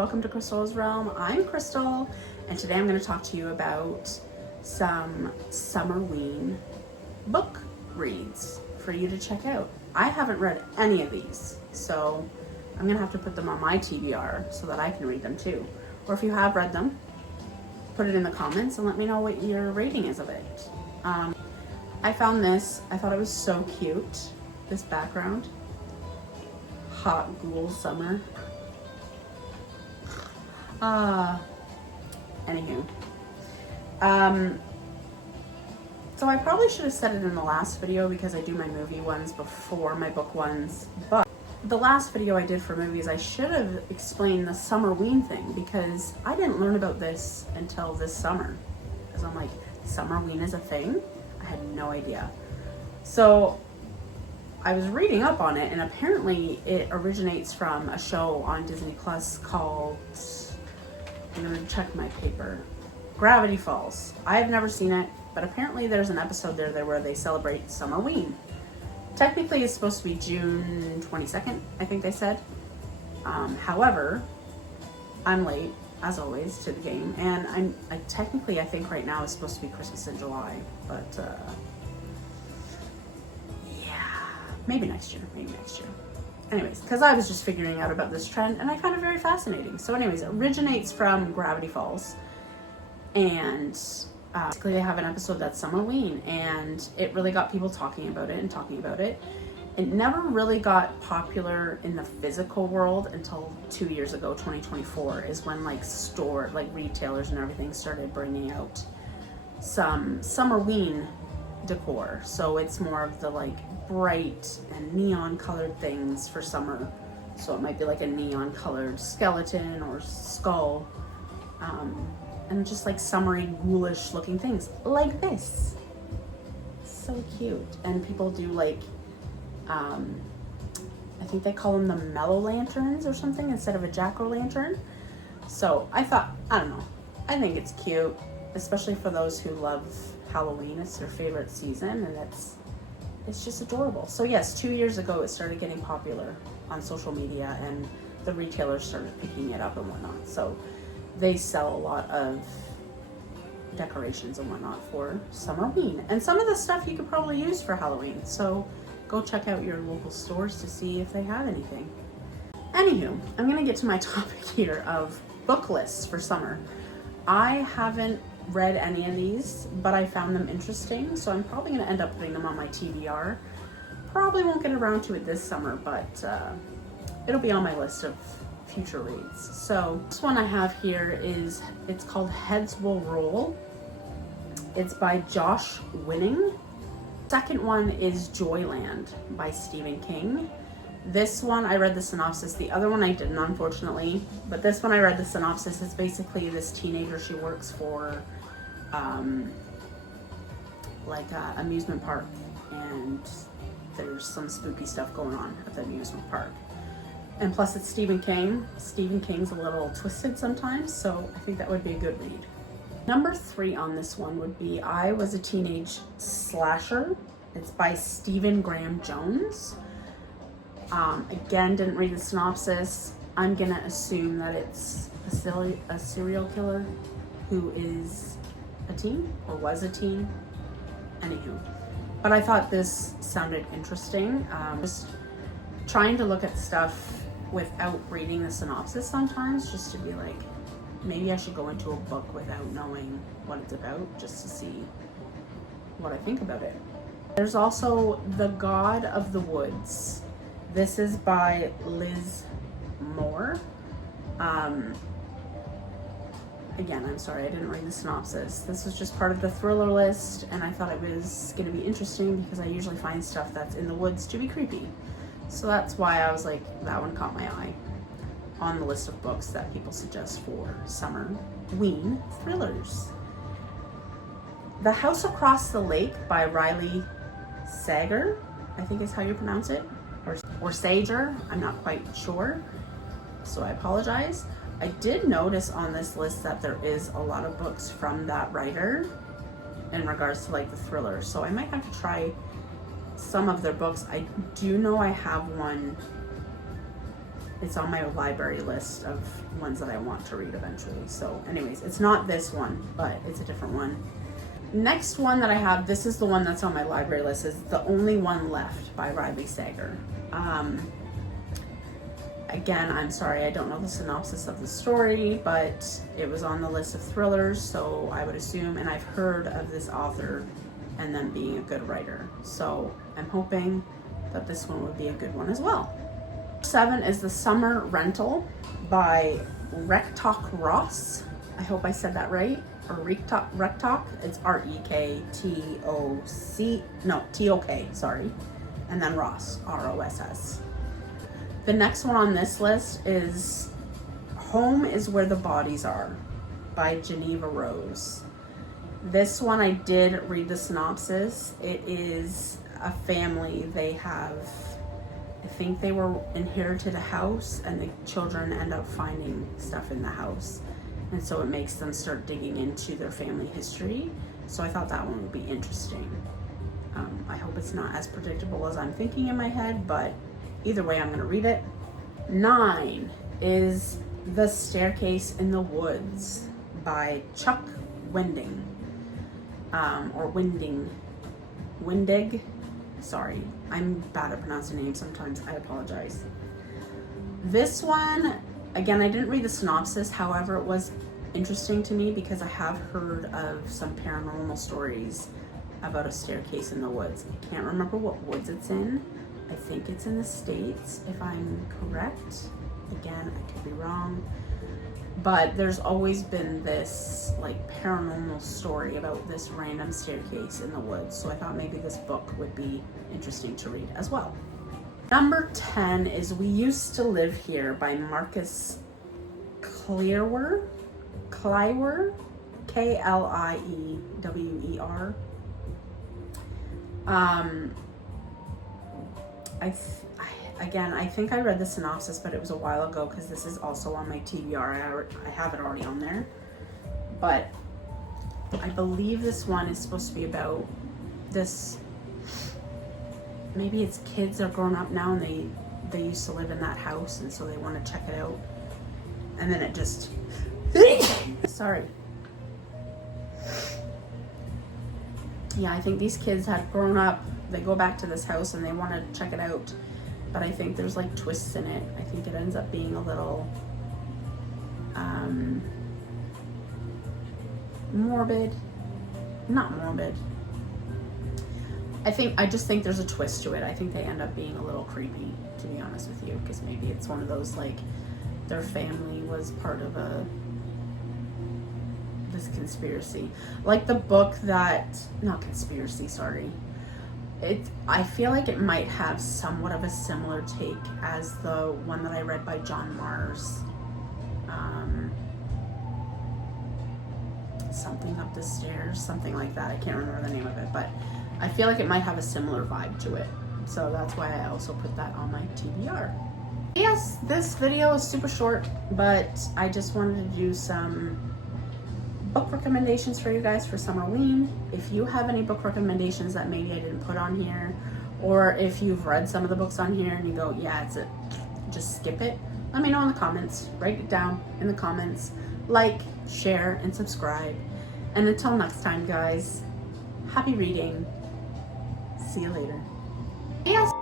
welcome to Crystal's Realm. I'm Crystal, and today I'm going to talk to you about some Summerween book reads for you to check out. I haven't read any of these, so I'm going to have to put them on my TBR so that I can read them too. Or if you have read them, put it in the comments and let me know what your rating is of it. I found this, I thought it was so cute, this background. Hot ghoul summer. Anywho. So I probably should have said it in the last video because I do my movie ones before my book ones, but the last video I did for movies, I should have explained the Summerween thing because I didn't learn about this until this summer. Because I'm like, Summerween is a thing? I had no idea. So I was reading up on it, and apparently it originates from a show on Disney Plus called, I'm gonna check my paper, Gravity Falls. I've never seen it, but apparently there's an episode there where they celebrate Summerween. Technically it's supposed to be June 22nd, I think they said. However, I'm late, as always, to the game, and I think right now it's supposed to be Christmas in July, but maybe next year. Anyways, because I was just figuring out about this trend and I found it very fascinating. So anyways, it originates from Gravity Falls, and basically they have an episode that's Summerween, and it really got people talking about it. It never really got popular in the physical world until 2 years ago, 2024, is when retailers and everything started bringing out some Summerween decor. So it's more of the bright and neon colored things for summer. So it might be like a neon colored skeleton or skull, and just summery ghoulish looking things like this. So cute. And people do I think they call them the mellow lanterns or something instead of a jack-o'-lantern. So I thought, I don't know, I think it's cute, especially for those who love Halloween. It's their favorite season, and it's just adorable. So yes, 2 years ago it started getting popular on social media, and the retailers started picking it up and whatnot. So they sell a lot of decorations and whatnot for Summerween. And some of the stuff you could probably use for Halloween. So go check out your local stores to see if they have anything. Anywho, I'm gonna get to my topic here of book lists for summer. I haven't read any of these, but I found them interesting, so I'm probably going to end up putting them on my TBR. Probably won't get around to it this summer, but it'll be on my list of future reads. So this one I have here it's called Heads Will Roll. It's by Josh Winning. Second one is Joyland by Stephen King. This one I read the synopsis. The other one I didn't, unfortunately, but this one I read the synopsis. It's basically this teenager, she works for amusement park, and there's some spooky stuff going on at the amusement park. And plus it's Stephen King. Stephen King's a little twisted sometimes, so I think that would be a good read. Number 3 on this one would be I Was a Teenage Slasher. It's by Stephen Graham Jones. Again, didn't read the synopsis. I'm gonna assume that it's a serial killer who is a teen or was a teen. Anywho, but I thought this sounded interesting. Just trying to look at stuff without reading the synopsis sometimes, just to be like, maybe I should go into a book without knowing what it's about, just to see what I think about it. There's also The God of the Woods. This is by Liz Moore. Again, I'm sorry, I didn't read the synopsis. This was just part of the thriller list, and I thought it was going to be interesting because I usually find stuff that's in the woods to be creepy. So that's why I was like, that one caught my eye on the list of books that people suggest for Summerween thrillers. The House Across the Lake by Riley Sager, I think is how you pronounce it. Or Sager, I'm not quite sure, so I apologize. I did notice on this list that there is a lot of books from that writer in regards to the thrillers, so I might have to try some of their books. I do know I have one it's on my library list of ones that I want to read eventually. So anyways, it's not this one, but it's a different one. Next one that I have, this is the one that's on my library list, is The Only One Left by Riley Sager. Again, I'm sorry, I don't know the synopsis of the story, but it was on the list of thrillers, so I would assume, and I've heard of this author and them being a good writer. So I'm hoping that this one would be a good one as well. 7 is The Summer Rental by Rektok Ross. I hope I said that right. Or Rektok. It's T-O-K, sorry. And then Ross, R-O-S-S. The next one on this list is Home is Where the Bodies Are by Geneva Rose. This one I did read the synopsis. It is a family. They have, I think they were inherited a house, and the children end up finding stuff in the house. And so it makes them start digging into their family history. So I thought that one would be interesting. I hope it's not as predictable as I'm thinking in my head, but either way, I'm going to read it. 9 is The Staircase in the Woods by Chuck Wendig. Wendig. Sorry, I'm bad at pronouncing names sometimes. I apologize. This one, again, I didn't read the synopsis. However, it was interesting to me because I have heard of some paranormal stories about a staircase in the woods. I can't remember what woods it's in. I think it's in the States, if I'm correct. Again, I could be wrong. But there's always been this like paranormal story about this random staircase in the woods. So I thought maybe this book would be interesting to read as well. Number 10 is We Used to Live Here by Marcus Kliwer, K-L-I-E-W-E-R. I think I read the synopsis, but it was a while ago because this is also on my TBR. I have it already on there. But I believe this one is supposed to be about this, maybe it's kids that are grown up now and they used to live in that house, and so they want to check it out. And then it just, sorry. Yeah, I think these kids had grown up. They go back to this house and they want to check it out. But I think there's like twists in it. I think it ends up being a little morbid. Not morbid. I just think there's a twist to it. I think they end up being a little creepy, to be honest with you, because maybe it's one of those like their family was part of this conspiracy. Like the book that, not conspiracy, sorry. I feel like it might have somewhat of a similar take as the one that I read by John Mars. Something Up the Stairs, something like that. I can't remember the name of it, but I feel like it might have a similar vibe to it. So that's why I also put that on my TBR. Yes, this video is super short, but I just wanted to do some book recommendations for you guys for Summerween. If you have any book recommendations that maybe I didn't put on here, or if you've read some of the books on here and you go, yeah, it's just skip it, let me know in the comments. Write it down in the comments. Like, share, and subscribe. And until next time, guys, happy reading. See you later. Yes.